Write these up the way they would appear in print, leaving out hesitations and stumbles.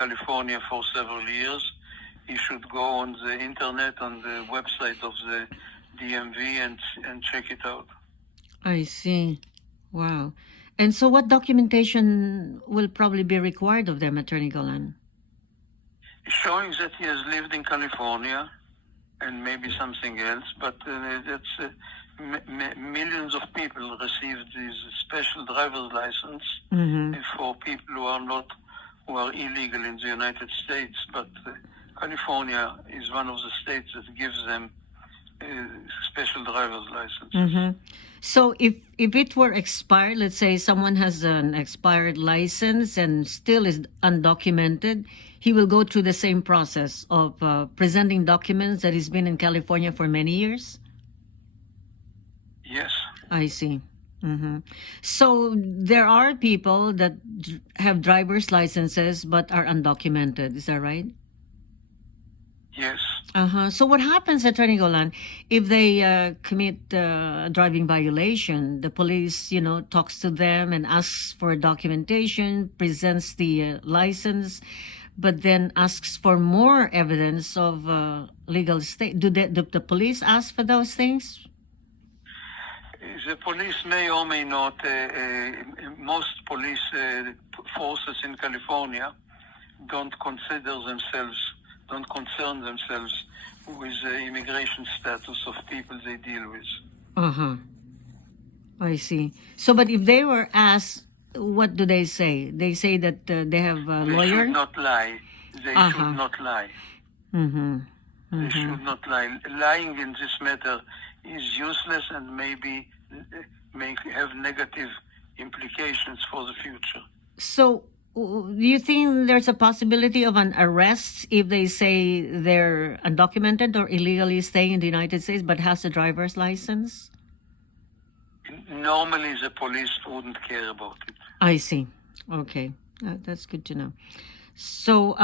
California for several years, he should go on the internet, on the website of the DMV, and check it out. I see. Wow. And so what documentation will probably be required of them, Attorney Golan? Showing that he has lived in California and maybe something else, but that's millions of people received this special driver's license for people who are illegal in the United States, but California is one of the states that gives them special driver's license. So if it were expired, let's say someone has an expired license and still is undocumented, he will go through the same process of presenting documents that he's been in California for many years? Yes. I see. So there are people that have driver's licenses but are undocumented. Is that right? Yes. So what happens, Attorney Golan, if they commit a driving violation? The police, talks to them and asks for documentation, presents the license, but then asks for more evidence of legal state. Do the police ask for those things? The police may or may not. Most police forces in California don't concern themselves with the immigration status of people they deal with. I see. So, but if they were asked, what do they say? They say that they have a lawyer? They should not lie. They should not lie. They should not lie. Lying in this matter is useless and maybe may have negative implications for the future. So, do you think there's a possibility of an arrest if they say they're undocumented or illegally staying in the United States but has a driver's license? Normally, the police wouldn't care about it. I see. Okay. That's good to know. So,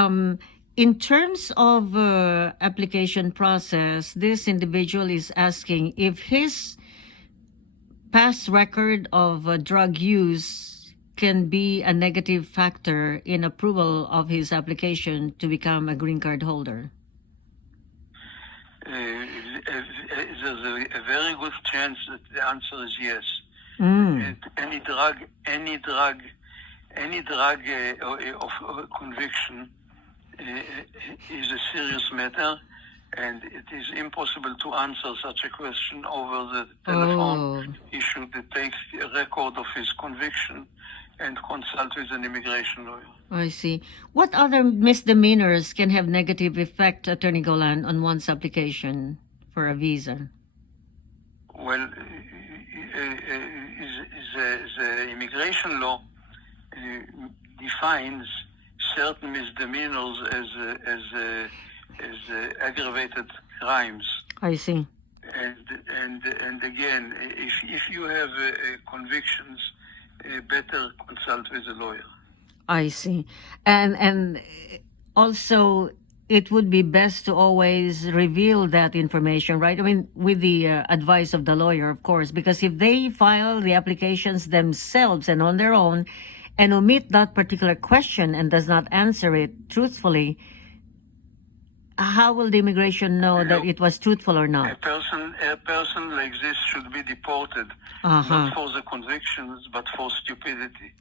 in terms of application process, this individual is asking if his past record of drug use can be a negative factor in approval of his application to become a green card holder. There's a very good chance that the answer is yes. Any drug of conviction is a serious matter, and it is impossible to answer such a question over the telephone. He should take a record of his conviction and consult with an immigration lawyer. I see. What other misdemeanors can have negative effect, Attorney Golan, on one's application for a visa? Well, the immigration law defines certain misdemeanors as aggravated crimes. I see. And again, if you have convictions, better consult with a lawyer. I see. And also, it would be best to always reveal that information, right? I mean, with the advice of the lawyer, of course, because if they file the applications themselves and on their own and omit that particular question and does not answer it truthfully, how will the immigration know that it was truthful or not? A person like this should be deported, not for the convictions, but for stupidity.